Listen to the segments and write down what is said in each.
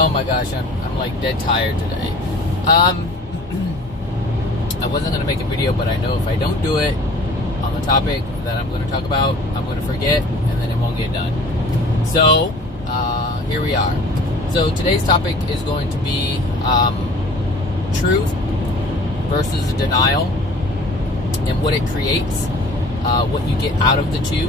Oh my gosh, I'm like dead tired today. I wasn't gonna make a video, but I know if I don't do it on the topic that I'm gonna talk about, I'm gonna forget, and then it won't get done. So here we are. So today's topic is going to be truth versus denial and what it creates, what you get out of the two,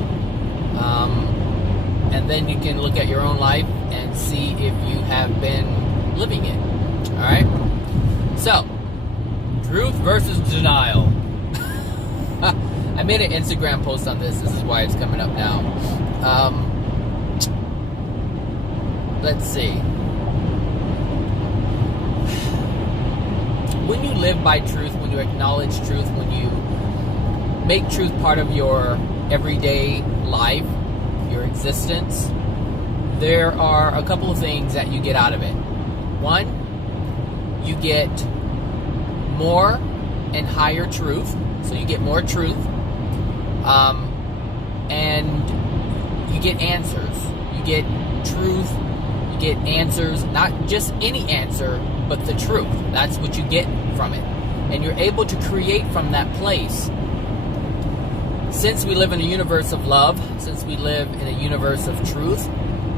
and then you can look at your own life and see if you have been living it. All right. So, truth versus denial. I made an Instagram post on this. This is why it's coming up now. Let's see. When you live by truth, when you acknowledge truth, when you make truth part of your everyday life, your existence, there are a couple of things that you get out of it. One, you get more and higher truth. So you get more truth. And you get answers. You get truth. You get answers. Not just any answer, but the truth. That's what you get from it. And you're able to create from that place. Since we live in a universe of love, since we live in a universe of truth,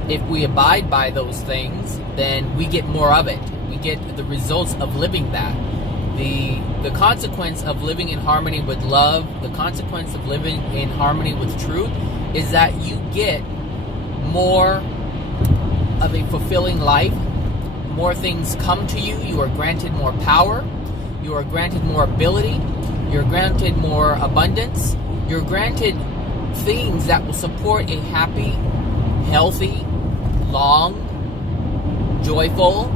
if we abide by those things, then we get more of it. We get the results of living that. The consequence of living in harmony with love, the consequence of living in harmony with truth, is that you get more of a fulfilling life. More things come to you. You are granted more power. You are granted more ability. You're granted more abundance. You're granted things that will support a happy, healthy, long, joyful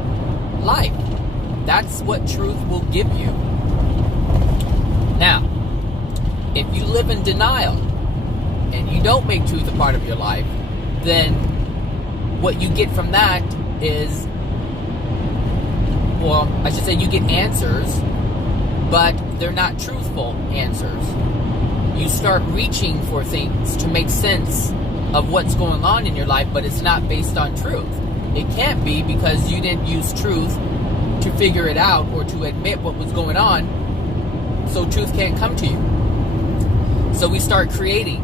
life. That's what truth will give you. Now, if you live in denial and you don't make truth a part of your life, then what you get from that is, well, I should say you get answers, but they're not truthful answers. You start reaching for things to make sense of what's going on in your life, but it's not based on truth. It can't be, because you didn't use truth to figure it out or to admit what was going on, so truth can't come to you. So we start creating.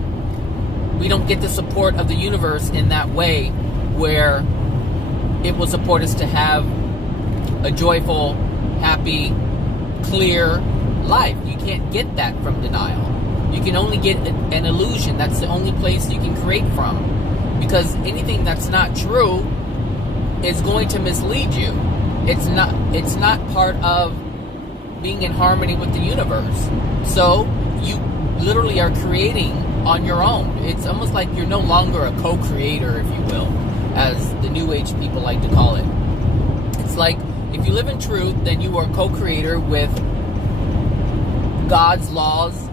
We don't get the support of the universe in that way, where it will support us to have a joyful, happy, clear life. You can't get that from denial. You can only get an illusion. That's the only place you can create from, because anything that's not true is going to mislead you. It's not part of being in harmony with the universe. So you literally are creating on your own. It's almost like you're no longer a co-creator, if you will, as the New Age people like to call it. It's like, if you live in truth, then you are a co-creator with God's laws,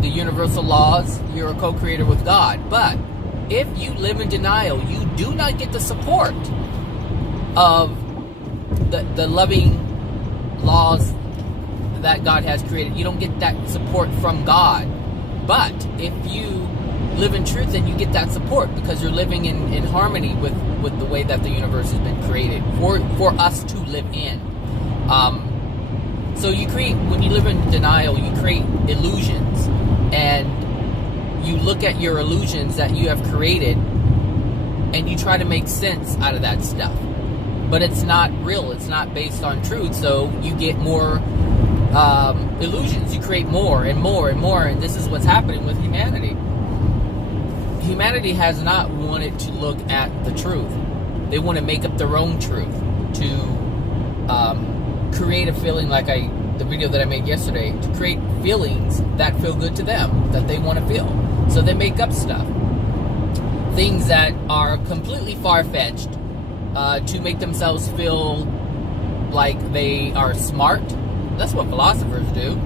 the universal laws. You're a co-creator with God. But if you live in denial, you do not get the support of the loving laws that God has created. You don't get that support from God. But if you live in truth, then you get that support, because you're living in harmony with the way that the universe has been created for us to live in. So you create, when you live in denial, you create illusions, and you look at your illusions that you have created, and you try to make sense out of that stuff. But it's not real. It's not based on truth. So you get more illusions. You create more and more and more. And this is what's happening with humanity. Humanity has not wanted to look at the truth. They want to make up their own truth to create a feeling, like the video that I made yesterday, to create feelings that feel good to them, that they want to feel. So they make up stuff. Things that are completely far-fetched, to make themselves feel like they are smart. That's what philosophers do.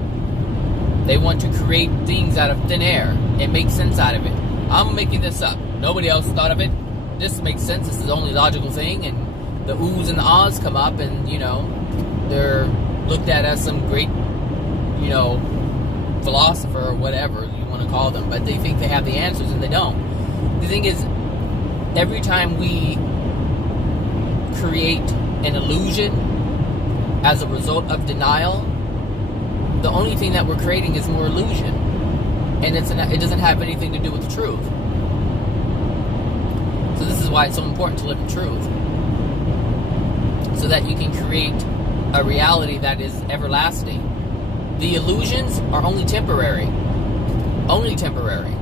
They want to create things out of thin air and make sense out of it. I'm making this up. Nobody else thought of it. This makes sense. This is the only logical thing. And the oohs and the ahs come up, and, they're looked at as some great, philosopher or whatever you want to call them. But they think they have the answers, and they don't. The thing is, every time we create an illusion as a result of denial, the only thing that we're creating is more illusion. And it doesn't have anything to do with the truth. So this is why it's so important to live in truth. So that you can create a reality that is everlasting. The illusions are only temporary. Only temporary.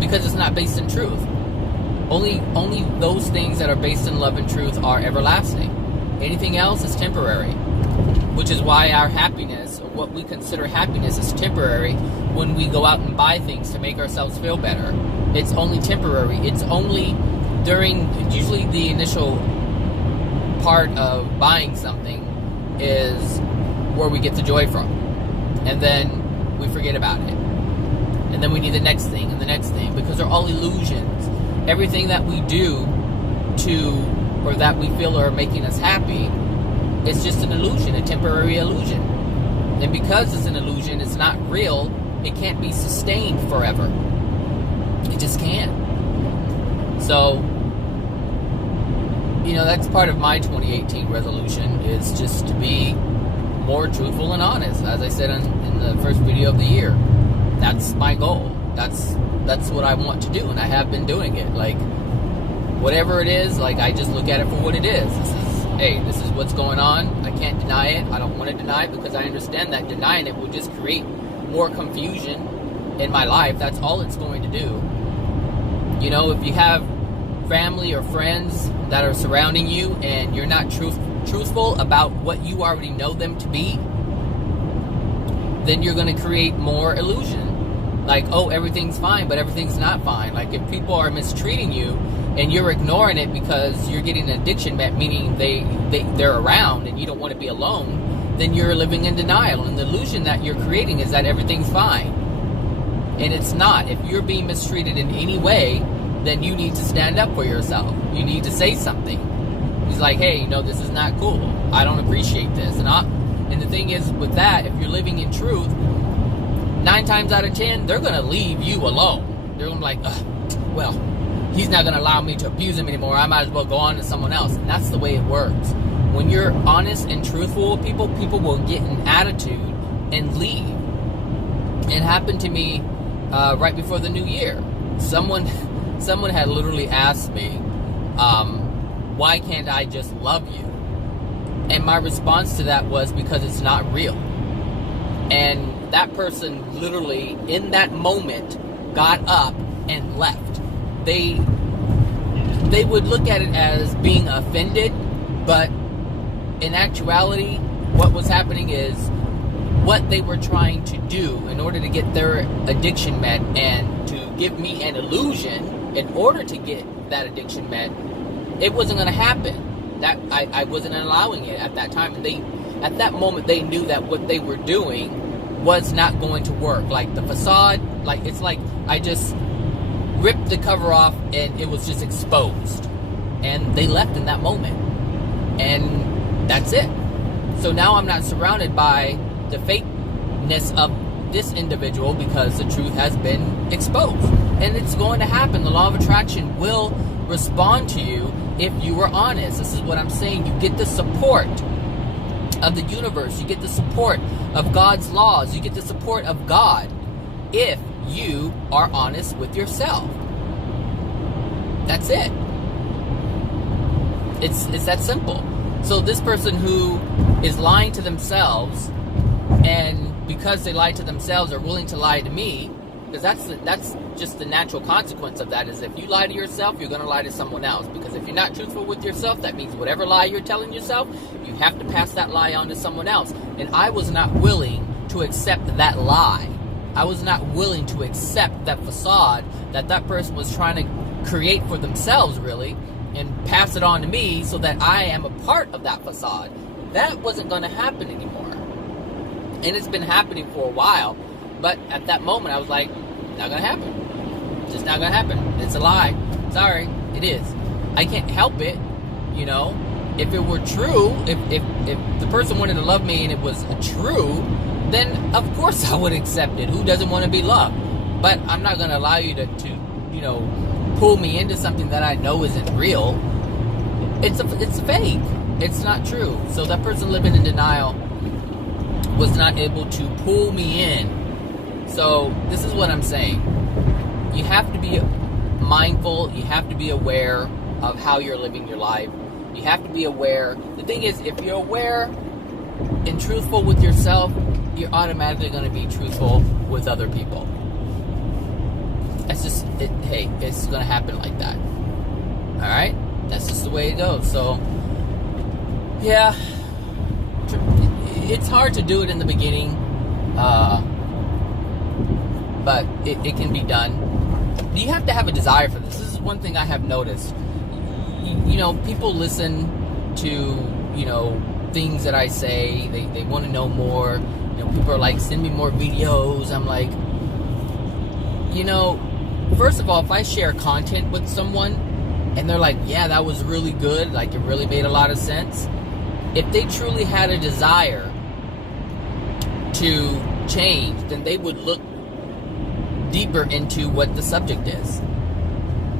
Because it's not based in truth. Only those things that are based in love and truth are everlasting. Anything else is temporary. Which is why our happiness, or what we consider happiness, is temporary when we go out and buy things to make ourselves feel better. It's only temporary. It's only during, usually the initial part of buying something is where we get the joy from. And then we forget about it. And then we need the next thing and the next thing, because they're all illusions. Everything that we do or that we feel are making us happy, it's just an illusion, a temporary illusion. And because it's an illusion, it's not real, it can't be sustained forever. It just can't. So, that's part of my 2018 resolution, is just to be more truthful and honest. As I said in the first video of the year, that's my goal. That's what I want to do, and I have been doing it. Like, whatever it is, like, I just look at it for what it is. This is what's going on. I can't deny it. I don't want to deny it, because I understand that denying it will just create more confusion in my life. That's all it's going to do. If you have family or friends that are surrounding you and you're not truthful about what you already know them to be, then you're going to create more illusion. Like, everything's fine, but everything's not fine. Like, if people are mistreating you and you're ignoring it because you're getting an addiction met, meaning they're around and you don't want to be alone, then you're living in denial. And the illusion that you're creating is that everything's fine. And it's not. If you're being mistreated in any way, then you need to stand up for yourself. You need to say something. He's like, hey, this is not cool. I don't appreciate this. And the thing is, with that, if you're living in truth, 9 times out of 10, they're going to leave you alone. They're going to be like, he's not going to allow me to abuse him anymore. I might as well go on to someone else. And that's the way it works. When you're honest and truthful with people, people will get an attitude and leave. It happened to me right before the new year. Someone had literally asked me, why can't I just love you? And my response to that was, because it's not real. And that person literally, in that moment, got up and left. They would look at it as being offended, but in actuality, what was happening is what they were trying to do in order to get their addiction met and to give me an illusion in order to get that addiction met, it wasn't going to happen. That I wasn't allowing it at that time. And at that moment, they knew that what they were doing was not going to work. Like the facade, it's like I just ripped the cover off and it was just exposed. And they left in that moment. And that's it. So now I'm not surrounded by the fakeness of this individual, because the truth has been exposed. And it's going to happen. The law of attraction will respond to you if you are honest. This is what I'm saying. You get the support of the universe. You get the support of God's laws. You get the support of God if you are honest with yourself. That's it. It's that simple. So this person who is lying to themselves, and because they lied to themselves, are willing to lie to me, because that's just the natural consequence of that, is if you lie to yourself, you're going to lie to someone else. Because if you're not truthful with yourself, that means whatever lie you're telling yourself, you have to pass that lie on to someone else. And I was not willing to accept that lie. I was not willing to accept that facade that person was trying to create for themselves, really, and pass it on to me so that I am a part of that facade. That wasn't going to happen anymore. And it's been happening for a while. But at that moment, I was like, not going to happen. Just not going to happen. It's a lie. Sorry, it is. I can't help it, If it were true, if the person wanted to love me and it was true, then of course I would accept it. Who doesn't want to be loved? But I'm not going to allow you to pull me into something that I know isn't real. it's fake. It's not true. So that person living in denial was not able to pull me in. So this is what I'm saying. You have to be mindful. You have to be aware of how you're living your life. You have to be aware. The thing is, if you're aware and truthful with yourself, you're automatically going to be truthful with other people. It's just, hey, it's going to happen like that. All right? That's just the way it goes. So, yeah, it's hard to do it in the beginning, but it can be done. You have to have a desire for this. This is one thing I have noticed. You know, people listen to, you know, things that I say. They want to know more. You know, people are like, send me more videos. I'm like, you know, first of all, if I share content with someone and they're like, yeah, that was really good, like it really made a lot of sense, if they truly had a desire to change, then they would look deeper into what the subject is.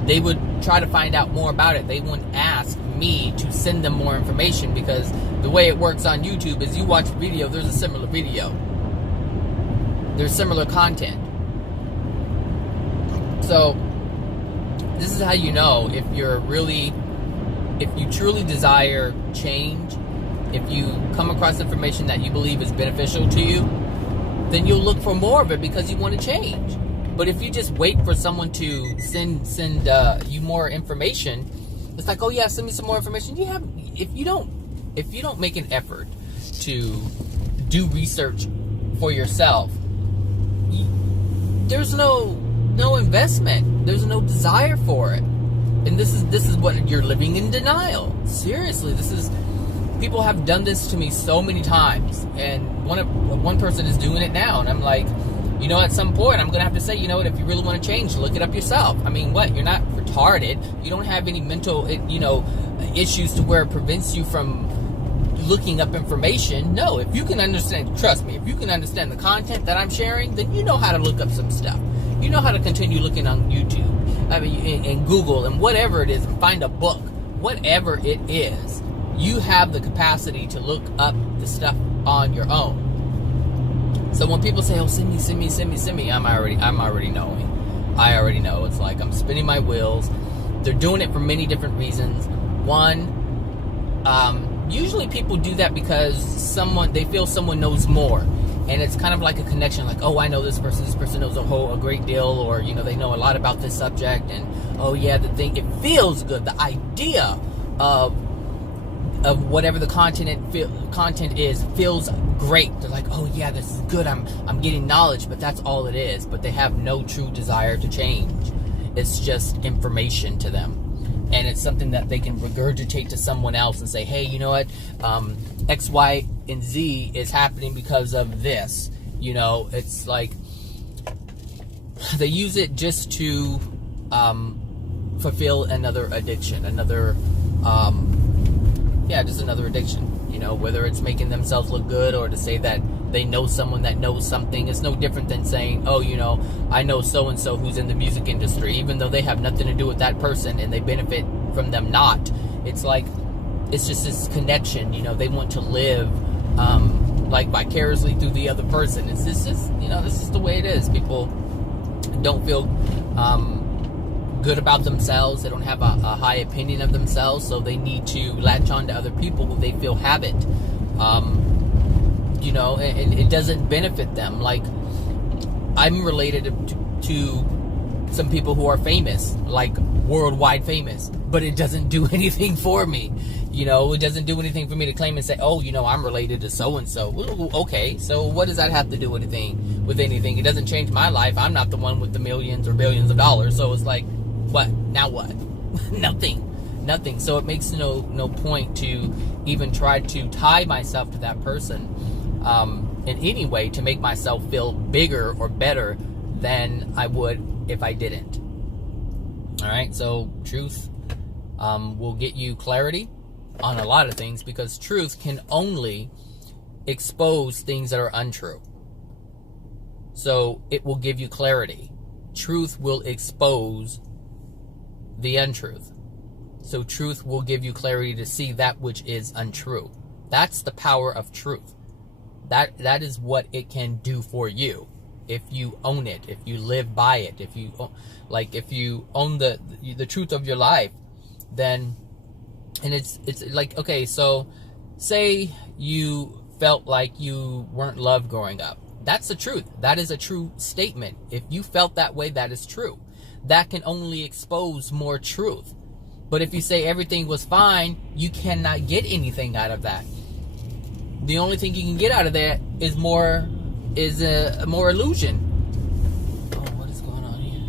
They would try to find out more about it. They wouldn't ask me to send them more information, because the way it works on YouTube is you watch a video, there's a similar video. There's similar content. So this is how you know if you truly desire change, if you come across information that you believe is beneficial to you, then you'll look for more of it because you want to change. But if you just wait for someone to send you more information, it's like, oh yeah, send me some more information. If you don't make an effort to do research for yourself, there's no investment. There's no desire for it. And this is what you're living in denial. Seriously, people have done this to me so many times, and one person is doing it now, and I'm like, you know, at some point I'm gonna have to say, you know what, if you really want to change, look it up yourself. I mean, what? You're not retarded. You don't have any mental, issues to where it prevents you from looking up information. No, if you can understand, trust me, if you can understand the content that I'm sharing, then you know how to look up some stuff. You know how to continue looking on YouTube, and Google, and whatever it is, and find a book, whatever it is. You have the capacity to look up the stuff on your own. So when people say, "Oh, send me," I'm already knowing. I already know. It's like I'm spinning my wheels. They're doing it for many different reasons. One, usually people do that because they feel someone knows more, and it's kind of like a connection. Like, oh, I know this person. This person knows a great deal, or they know a lot about this subject, and oh yeah, it feels good. The idea of whatever the content is feels great. They're like, oh yeah, this is good. I'm getting knowledge, but that's all it is. But they have no true desire to change. It's just information to them, and it's something that they can regurgitate to someone else and say, hey, you know what? X, Y, and Z is happening because of this. It's like they use it just to fulfill another addiction, just another addiction. Whether it's making themselves look good or to say that they know someone that knows something. It's no different than saying, oh, I know so-and-so who's in the music industry, even though they have nothing to do with that person and they benefit from them not. It's like, it's just this connection. They want to live like vicariously through the other person. This is the way it is. People don't feel good about themselves. They don't have a high opinion of themselves, so they need to latch on to other people who they feel have it. And it doesn't benefit them. Like, I'm related to some people who are famous, like worldwide famous, but it doesn't do anything for me. It doesn't do anything for me to claim and say, oh, I'm related to so-and-so. Okay, so what does that have to do with anything? It doesn't change my life. I'm not the one with the millions or billions of dollars. So it's like, what? Now what? Nothing. So it makes no point to even try to tie myself to that person in any way to make myself feel bigger or better than I would if I didn't. All right. So truth will get you clarity on a lot of things, because truth can only expose things that are untrue. So it will give you clarity. Truth will expose the untruth. So truth will give you clarity to see that which is untrue. That's the power of truth. That is what it can do for you. If you own it, if you live by it, if you own the truth of your life, then, and it's like, okay, so say you felt like you weren't loved growing up. That's the truth. That is a true statement. If you felt that way, that is true. That can only expose more truth. But if you say everything was fine, you cannot get anything out of that. The only thing you can get out of that is more illusion. Oh, what is going on here?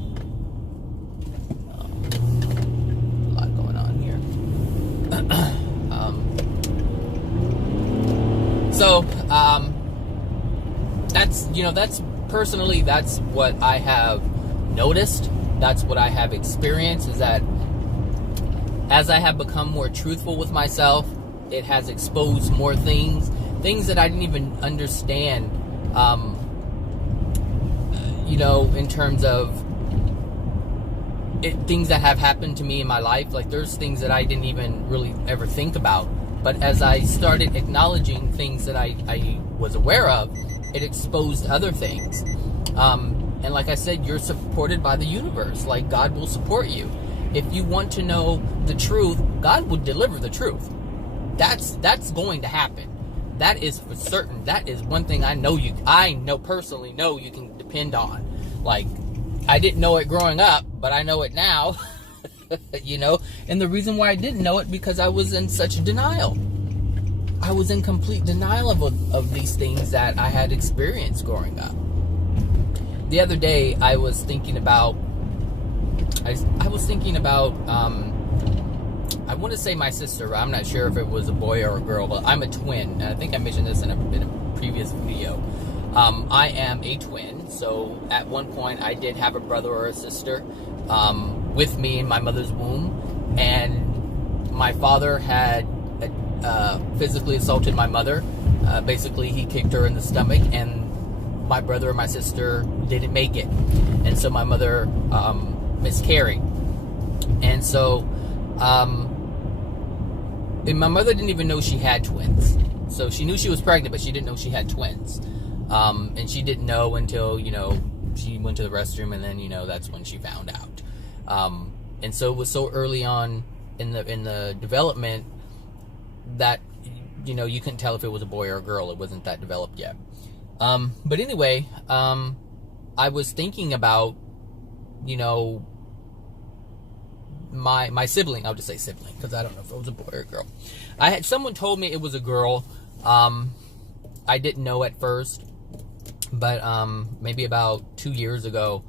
A lot going on here. That's personally, that's what I have noticed. That's what I have experienced, is that as I have become more truthful with myself, it has exposed more things that I didn't even understand, in terms of things that have happened to me in my life. Like, there's things that I didn't even really ever think about. But as I started acknowledging things that I was aware of, it exposed other things. And like I said, you're supported by the universe. Like, God will support you. If you want to know the truth, God will deliver the truth. That's going to happen. That is for certain. That is one thing I personally know you can depend on. Like, I didn't know it growing up, but I know it now. And the reason why I didn't know it, because I was in such denial. I was in complete denial of these things that I had experienced growing up. The other day, I was thinking about, I want to say my sister, but I'm not sure if it was a boy or a girl, but I'm a twin. And I think I mentioned this in a previous video. I am a twin, so at one point I did have a brother or a sister with me in my mother's womb, and my father had physically assaulted my mother. Basically, he kicked her in the stomach, and my brother and my sister didn't make it, and so my mother miscarried. And so and my mother didn't even know she had twins. So she knew she was pregnant, but she didn't know she had twins. And she didn't know until, she went to the restroom, and then, that's when she found out. And so it was so early on in the development that, you couldn't tell if it was a boy or a girl. It wasn't that developed yet. But anyway, I was thinking about, my sibling. I'll just say sibling, because I don't know if it was a boy or a girl. Someone told me it was a girl. I didn't know at first, but maybe about 2 years ago,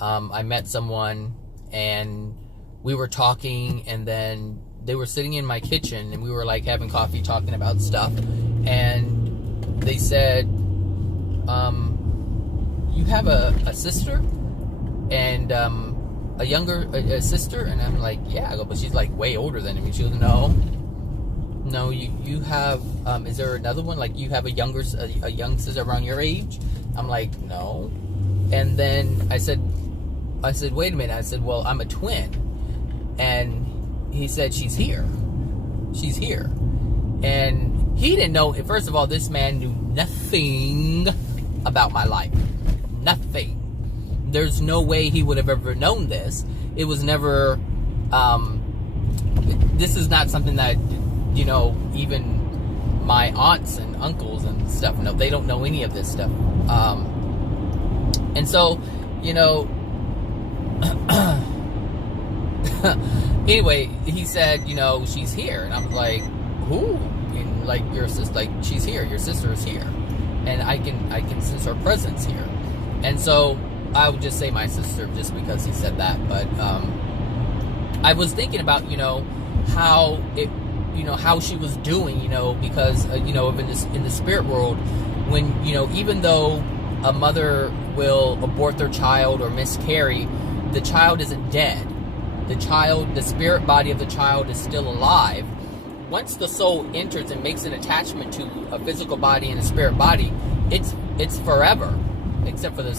I met someone, and we were talking, and then they were sitting in my kitchen, and we were like having coffee, talking about stuff, and they said, you have a sister, and a younger sister? And I'm like, yeah. I go, but she's like way older than me. She goes, no, you have, is there another one? Like, you have a young sister around your age? I'm like, no. And then I said, wait a minute. I said, well, I'm a twin. And he said, she's here. And he didn't know. First of all, this man knew nothing about my life. Nothing. There's no way he would have ever known this. It was never, this is not something that, even my aunts and uncles and stuff, no, they don't know any of this stuff. And so, anyway, he said, she's here. And I was like, who? And like, your sister, like, she's here. Your sister is here. And I can sense her presence here. And so I would just say my sister just because he said that. But I was thinking about, how it, how she was doing, because, in the spirit world, when, even though a mother will abort their child or miscarry, the child isn't dead. The spirit body of the child is still alive. Once the soul enters and makes an attachment to a physical body and a spirit body, it's forever, except for the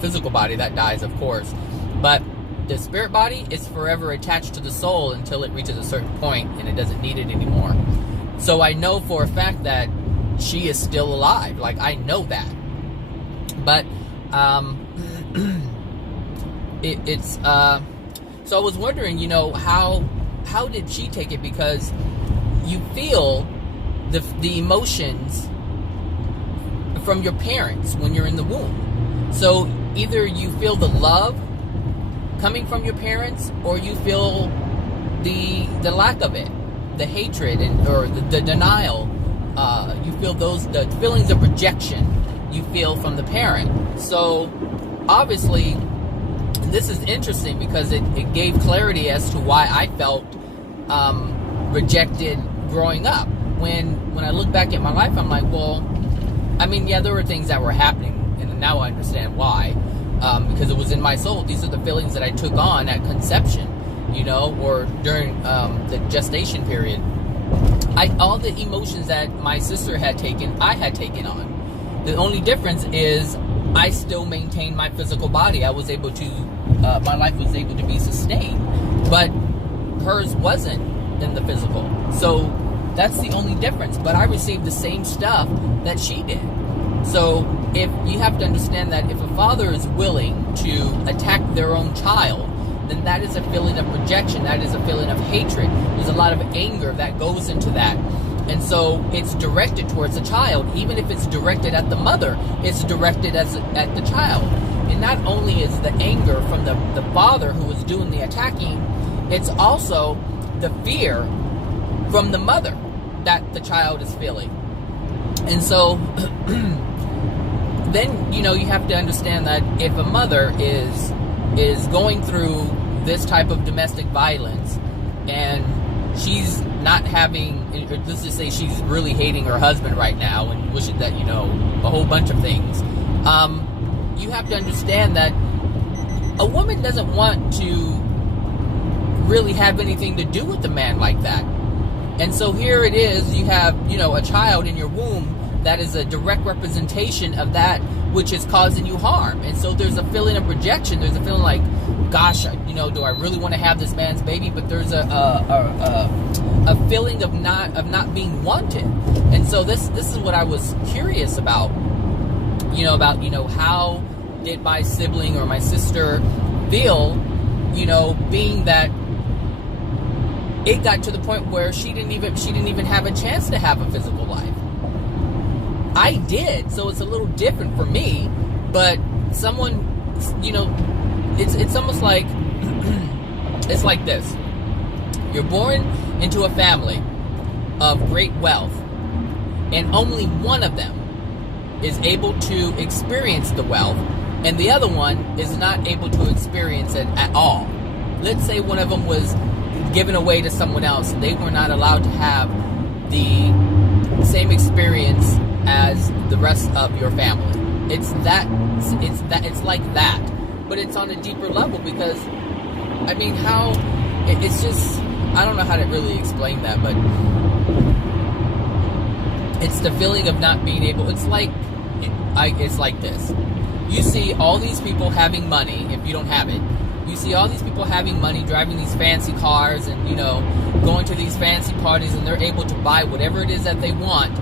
physical body that dies, of course. But the spirit body is forever attached to the soul until it reaches a certain point and it doesn't need it anymore. So I know for a fact that she is still alive. Like, I know that. But so I was wondering, how did she take it? Because you feel the emotions from your parents when you're in the womb. So either you feel the love coming from your parents, or you feel the lack of it, the hatred or the denial. You feel the feelings of rejection you feel from the parent. So obviously, this is interesting because it gave clarity as to why I felt rejected growing up. When I look back at my life, I'm like, well, I mean, yeah, there were things that were happening, and now I understand why. Because it was in my soul. These are the feelings that I took on at conception, or during the gestation period. All the emotions that my sister had taken, I had taken on. The only difference is I still maintained my physical body. I was able to, my life was able to be sustained. But hers wasn't in the physical. So that's the only difference. But I received the same stuff that she did. So if you have to understand that if a father is willing to attack their own child, then that is a feeling of rejection. That is a feeling of hatred. There's a lot of anger that goes into that. And so it's directed towards the child. Even if it's directed at the mother, it's directed at the child. And not only is the anger from the father who is doing the attacking, it's also the fear from the mother that the child is feeling. And so then, you have to understand that if a mother is going through this type of domestic violence and she's not having, let's just say she's really hating her husband right now and wishing that, a whole bunch of things, you have to understand that a woman doesn't want to really have anything to do with a man like that. And so here it is, you have, a child in your womb that is a direct representation of that which is causing you harm. And so there's a feeling of rejection. There's a feeling like, gosh, do I really want to have this man's baby? But there's a feeling of not being wanted. And so this is what I was curious about. How did my sibling or my sister feel, being that it got to the point where she didn't even have a chance to have a physical life. I did, so it's a little different for me, but someone, it's almost like, it's like this. You're born into a family of great wealth, and only one of them is able to experience the wealth, and the other one is not able to experience it at all. Let's say one of them was given away to someone else, and they were not allowed to have the same experience as the rest of your family. It's like that, but it's on a deeper level because, it's just, I don't know how to really explain that, but it's the feeling of not being able. It's like this. You see all these people having money. If you don't have it, you see all these people having money, driving these fancy cars, and going to these fancy parties, and they're able to buy whatever it is that they want.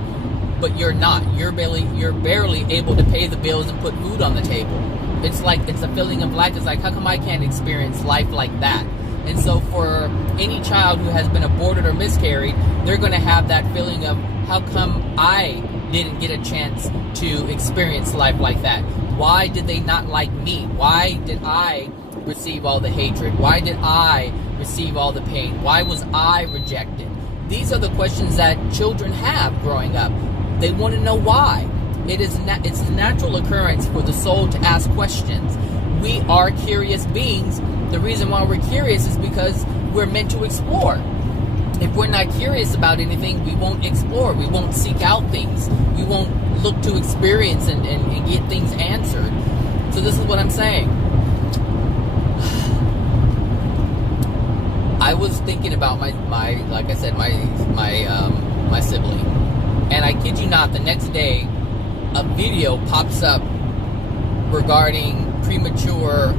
But you're not. You're barely able to pay the bills and put food on the table. It's a feeling of lack. It's like, how come I can't experience life like that? And so for any child who has been aborted or miscarried, they're going to have that feeling of, how come I didn't get a chance to experience life like that? Why did they not like me? Why did I receive all the hatred? Why did I receive all the pain? Why was I rejected? These are the questions that children have growing up. They want to know why. It's a natural occurrence for the soul to ask questions. We are curious beings. The reason why we're curious is because we're meant to explore. If we're not curious about anything, we won't explore. We won't seek out things. We won't look to experience and get things answered. So this is what I'm saying. I was thinking about my like I said, my sibling. And I kid you not, the next day, a video pops up regarding premature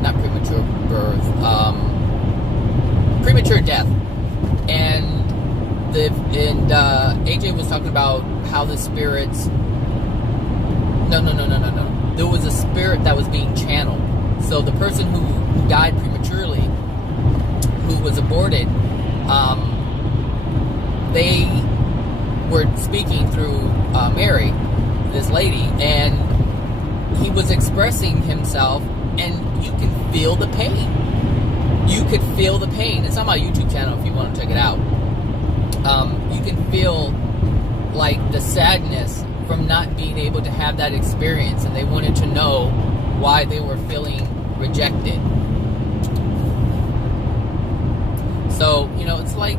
not premature birth, premature death. And AJ was talking about how the spirits, no, there was a spirit that was being channeled. So the person who died prematurely, who was aborted, they were speaking through Mary, this lady, and he was expressing himself, and you can feel the pain. You could feel the pain. It's on my YouTube channel if you want to check it out. You can feel like the sadness from not being able to have that experience, and they wanted to know why they were feeling rejected. So, it's like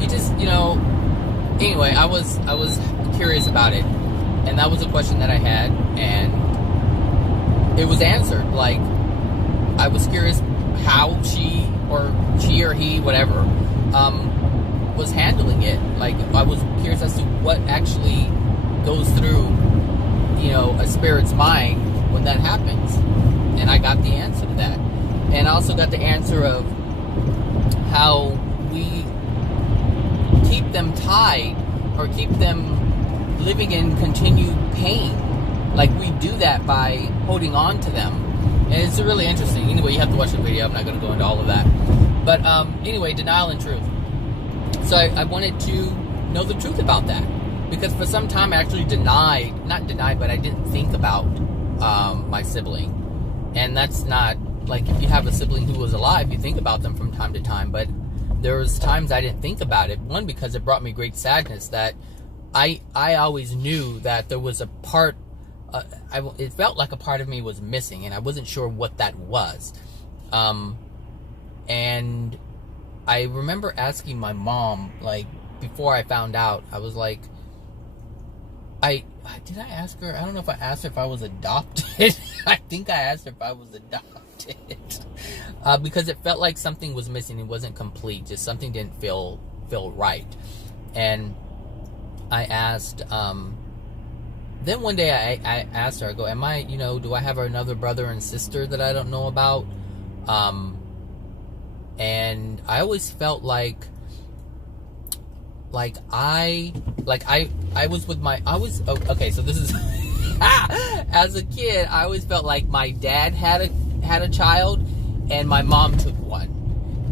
you just, anyway, I was curious about it, and that was a question that I had, and it was answered. Like, I was curious how she or he, whatever, was handling it. Like, I was curious as to what actually goes through, a spirit's mind when that happens. And I got the answer to that. And I also got the answer of how we keep them tied or keep them living in continued pain. Like, we do that by holding on to them. And it's really interesting. Anyway, you have to watch the video. I'm not going to go into all of that. But anyway, denial and truth. So I wanted to know the truth about that. Because for some time I actually not denied, but I didn't think about my sibling. And that's not, like, if you have a sibling who was alive, you think about them from time to time. But there was times I didn't think about it. One, because it brought me great sadness that I always knew that there was a part, it felt like a part of me was missing, and I wasn't sure what that was. And I remember asking my mom, like, before I found out, I was like, did I ask her? I don't know if I asked her if I was adopted. I think I asked her if I was adopted. Because it felt like something was missing. It wasn't complete. Just something didn't feel right. And I asked, then one day I asked her, I go, do I have another brother and sister that I don't know about? And I always felt like I was with okay, so this is, as a kid, I always felt like my dad had a child and my mom took one.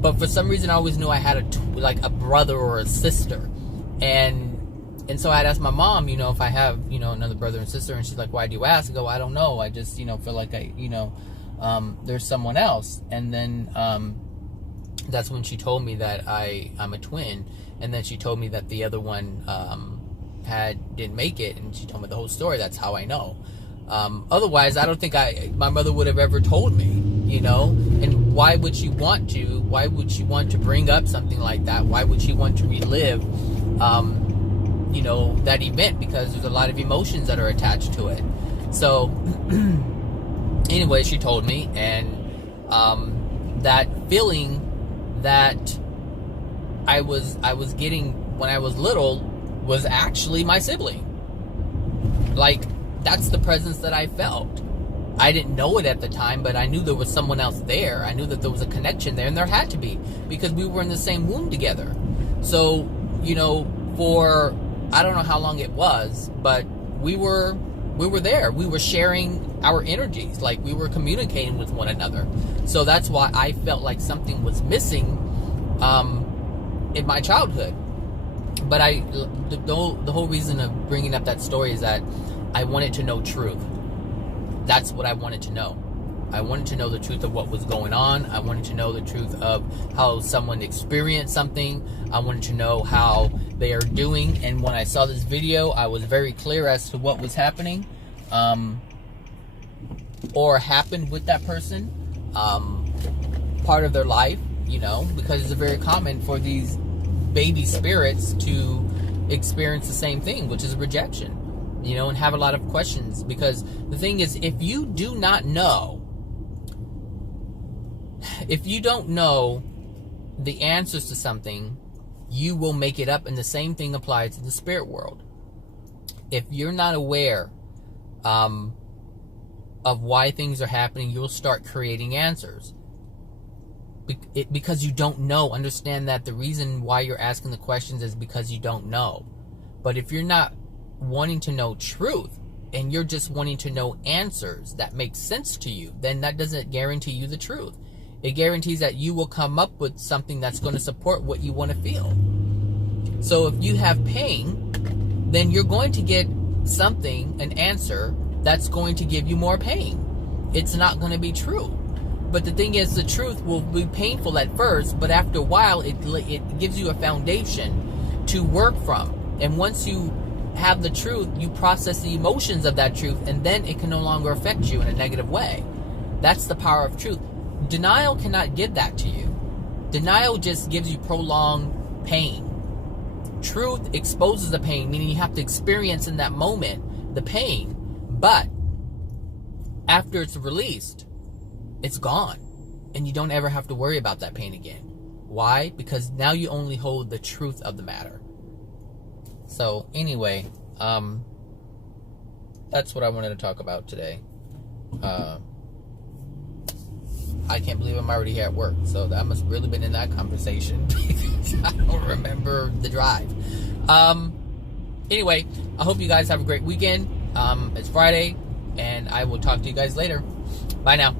But for some reason, I always knew I had a brother or a sister. And so I'd ask my mom, if I have, another brother and sister, and she's like, why do you ask? I go, I don't know. I just, feel like there's someone else. And then, that's when she told me that I'm a twin. And then she told me that the other one, didn't make it. And she told me the whole story. That's how I know. Otherwise, I don't think my mother would have ever told me, and why would she want to bring up something like that? Why would she want to relive, that event? Because there's a lot of emotions that are attached to it. So anyway, she told me, and that feeling that I was getting when I was little was actually my sibling. Like, that's the presence that I felt. I didn't know it at the time, but I knew there was someone else there. I knew that there was a connection there, and there had to be, because we were in the same womb together. So, for I don't know how long it was, but we were there. We were sharing our energies, like we were communicating with one another. So that's why I felt like something was missing in my childhood. But the whole reason of bringing up that story is that I wanted to know truth. That's what I wanted to know. I wanted to know the truth of what was going on. I wanted to know the truth of how someone experienced something. I wanted to know how they are doing. And when I saw this video, I was very clear as to what was happening, or happened with that person, part of their life, because it's very common for these baby spirits to experience the same thing, which is rejection, and have a lot of questions. Because the thing is, if you don't know the answers to something, you will make it up, and the same thing applies to the spirit world. If you're not aware of why things are happening, you'll start creating answers. Because you don't know. Understand that the reason why you're asking the questions is because you don't know. But if you're not wanting to know truth, and you're just wanting to know answers that make sense to you, then that doesn't guarantee you the truth. It guarantees that you will come up with something that's going to support what you want to feel. So if you have pain, then you're going to get something, an answer, that's going to give you more pain. It's not going to be true. But the thing is, the truth will be painful at first, but after a while, it gives you a foundation to work from. And once you have the truth, you process the emotions of that truth, and then it can no longer affect you in a negative way. That's the power of truth. Denial cannot give that to you. Denial just gives you prolonged pain. Truth exposes the pain, meaning you have to experience in that moment the pain, but after it's released, it's gone, and you don't ever have to worry about that pain again. Why? Because now you only hold the truth of the matter. So anyway, that's what I wanted to talk about today. I can't believe I'm already here at work, so that must really been in that conversation. I don't remember the drive. Anyway, I hope you guys have a great weekend. It's Friday, and I will talk to you guys later. Bye now.